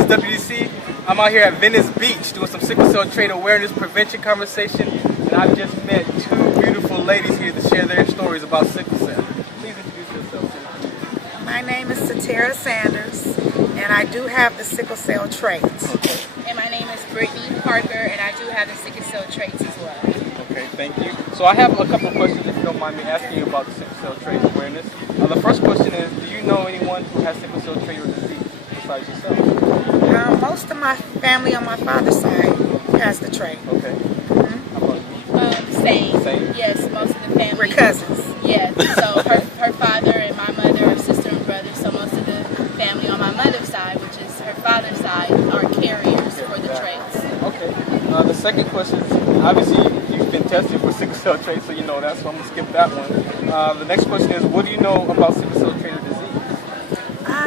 is WDC. I'm out here at Venice Beach doing some sickle cell trait awareness prevention conversation, and I've just met two beautiful ladies here to share their stories about sickle cell. Please introduce yourselves. My name is Satara Sanders, and I do have the sickle cell traits. Okay. And my name is Brittany Parker, and I do have the sickle cell traits as well. Okay, thank you. So I have a couple of questions, if you don't mind me asking you, about the sickle cell trait awareness. The first question is, do you know anyone who has sickle cell trait or disease besides yourself? Most of my family on my father's side has the trait. Okay. Mm-hmm. How about you? Same. Same? Yes, most of the family. We're cousins. Yeah, so her father and my mother are sister and brother, so most of the family on my mother's side, which is her father's side, are carriers for the traits. Okay. The second question is, obviously you've been tested for sickle cell trait, so you know that, so I'm going to skip that one. The next question is, what do you know about sickle cell trait or disease?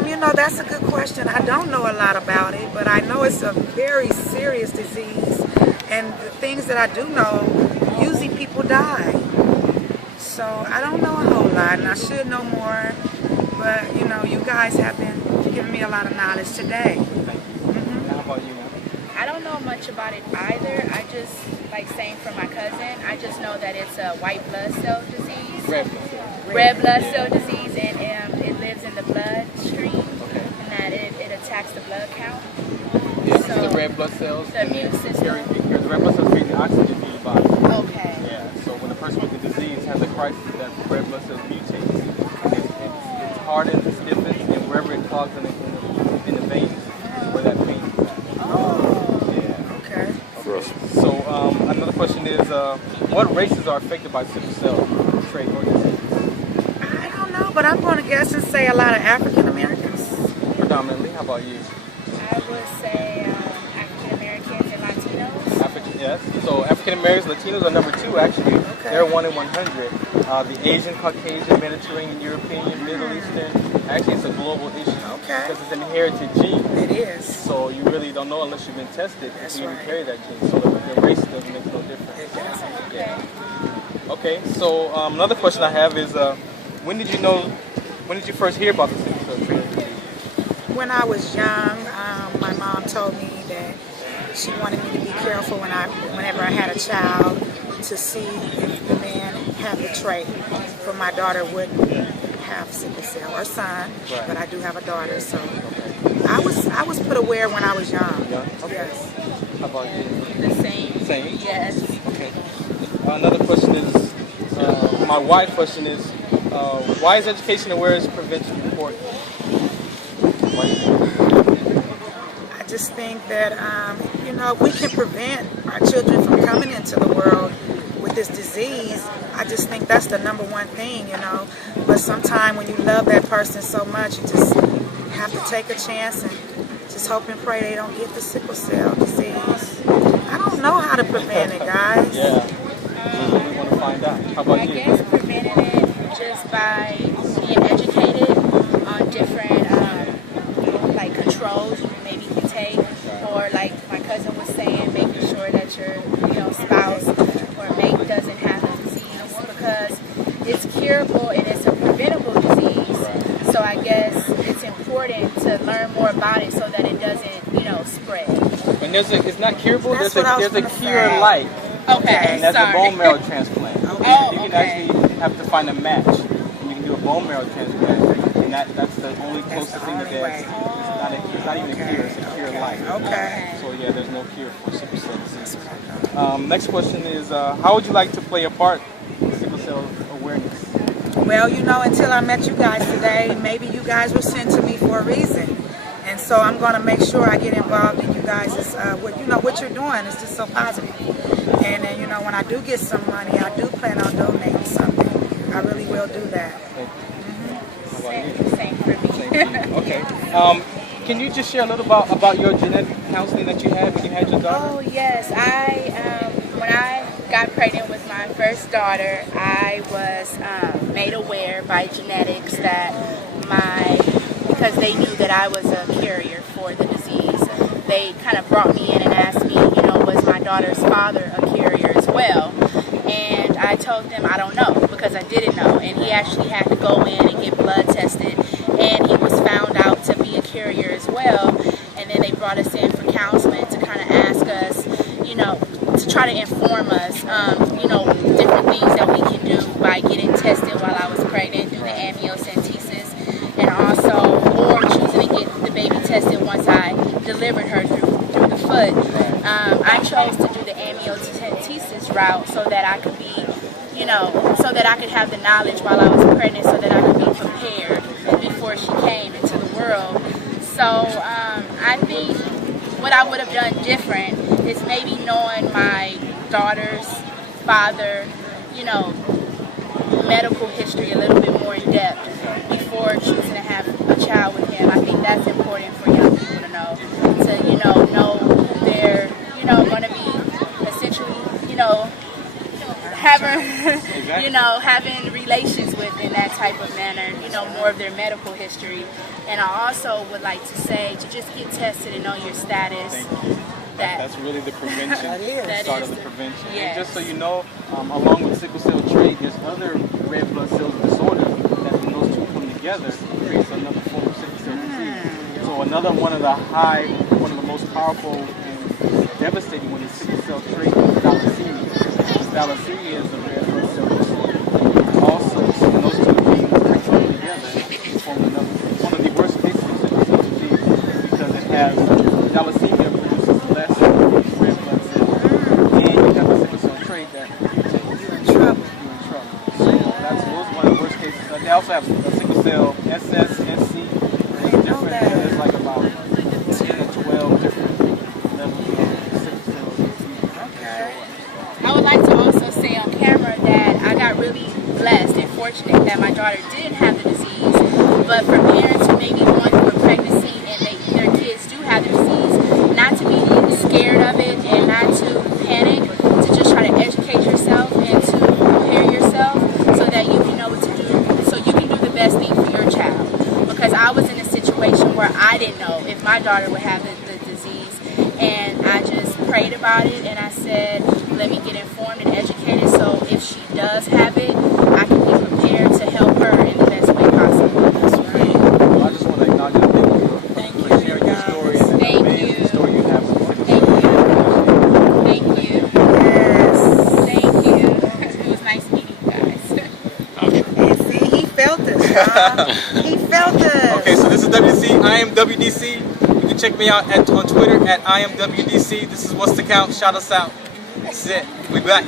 You know, that's a good question. I don't know a lot about it, but I know it's a very serious disease, and the things that I do know, usually people die. So I don't know a whole lot, and I should know more, but you know, you guys have been giving me a lot of knowledge today. Mm-hmm. How about you? I don't know much about it either. I just, like saying for my cousin, I just know that it's a white blood cell disease. Red blood cell. Red blood cell disease, and it lives in the bloodstream, and that it attacks the blood count. Yeah, So the red blood cells. the immune system. The red blood cells carry the oxygen in your body. Okay. Yeah, so when a person with the disease has a crisis, that red blood cells mutates. It's hardens, it stiffens, and wherever it clogs in the veins, where that pain is at. Oh, Yeah. okay. So another question is, what races are affected by sickle cell trait or disease? I don't know, but I'm going to guess and say a lot of African Americans. Predominantly. How about you? I would say African Americans and Latinos. African, yes. So African Americans, Latinos are number 2 actually. Okay. They're 1 in 100. The Asian, Caucasian, Mediterranean, European, Middle Eastern. Actually, it's a global issue. Okay. Because it's an inherited gene. It is. So you really don't know unless you've been tested That's if you even right. carry that gene. So the race doesn't make no difference. It doesn't. Yeah. Okay. So another question I have is, when did you first hear about the sickle cell trait? When I was young, my mom told me that she wanted me to be careful whenever I had a child, to see if the man had the trait. For my daughter wouldn't have sickle cell, or son, Right. but I do have a daughter, so I was put aware when I was young. Young? Okay. Yes. How about you? The same. Same? Yes. Okay. Another question is, my wide question is, why is education awareness prevention important? Why do you think? I just think that, you know, we can prevent our children from coming into the world with this disease. I just think that's the number one thing, you know. But sometimes when you love that person so much, you just have to take a chance and just hope and pray they don't get the sickle cell disease. I don't know how to prevent it, guys. Yeah. We want to find out. How about I you? guess preventing it just by being educated on different like controls you maybe can take, or like my cousin was saying, making sure that your spouse or mate doesn't have the disease, because it's curable and it's a preventable disease. So I guess it's important to learn more about it so that it doesn't spread. And it's not curable. That's There's what I was a gonna cure say. life. Okay, And that's a sorry. bone marrow transplant. Okay. Oh, You can okay. actually have to find a match. And you can do a bone marrow transplant. And that's the only closest thing to only that. way. It's not even a cure, it's a cure life. Okay. So yeah, there's no cure for sickle cell disease. Next question is, how would you like to play a part in sickle cell awareness? Well, you know, until I met you guys today, maybe you guys were sent to me for a reason. And so I'm going to make sure I get involved in you guys', what you're doing is just so positive. And then, when I do get some money, I do plan on donating something. I really will do that. Same for me. Okay. Can you just share a little about your genetic counseling that you had when you had your daughter? Oh yes, when I got pregnant with my first daughter, I was made aware by genetics that because they knew that I was a carrier for the disease, they kind of brought me in and asked me, was my daughter's father a carrier as well? And I told them I don't know, because I didn't know. And he actually had to go in and get blood tested, and he was found out to be a carrier as well. And then they brought brought us in for counseling to kind of ask us, you know, to try to inform us, you know, different things that we can do by getting tested while I was pregnant through the amniocentesis, and also, or choosing to get the baby tested once I delivered her through the foot. I chose to do the amniocentesis route so that I could be, you know, so that I could have the knowledge while I was pregnant, so that I could be prepared before she came into the world. So I think what I would have done different is maybe knowing my daughter's father, you know, medical history a little bit more in depth before choosing to have a child with him. I think that's important for young people to know, know who they're, you know, going to be essentially, you know, having, you know, having relations with in that type of manner, you know, more of their medical history. And I also would like to say to just get tested and know your status. That's really the prevention, the start of the prevention. Yes. And just so you know, along with sickle cell trait, there's other red blood cell disorders that when those two come together creates another form of sickle cell disease. So another one of the most powerful and devastating one is sickle cell trait thalassemia. Thalassemia is a red blood cell disorder. Also, so when those two genes come together, it forms one of the worst cases of sickle cell disease because it has thalassemia produces less red blood cells, and you have a sickle cell trait that mutates. You're in trouble. So those are one of the worst cases. They also have a sickle cell SS, SC. It's different. There's like about 10 or 12 different levels of sickle cell disease. Okay. I would like to also say on camera that I got really blessed and fortunate that my daughter didn't have the disease, but for parents who may be going through a pregnancy and their kids do have the disease, not to be scared of it and not to panic, to just try to educate yourself and to prepare yourself so that you can know what to do, so you can do the best thing for your child. Because I was in a situation where I didn't know if my daughter would have the disease, and I just prayed about it and I said, let me get informed and educated so if she does have it, I can be prepared to help her in the best way possible. That's right. Well, I just want to acknowledge you. Thank For you, sharing your guys. story and the amazing story you have with sickle cell. Thank you. Yes. Thank you. It was nice meeting you guys. And see, he felt us, y'all. He felt us. Okay, so this is WDC. I am WDC. You can check me out on Twitter at I am WDC. This is What's the Count. Shout us out. That's it. We back.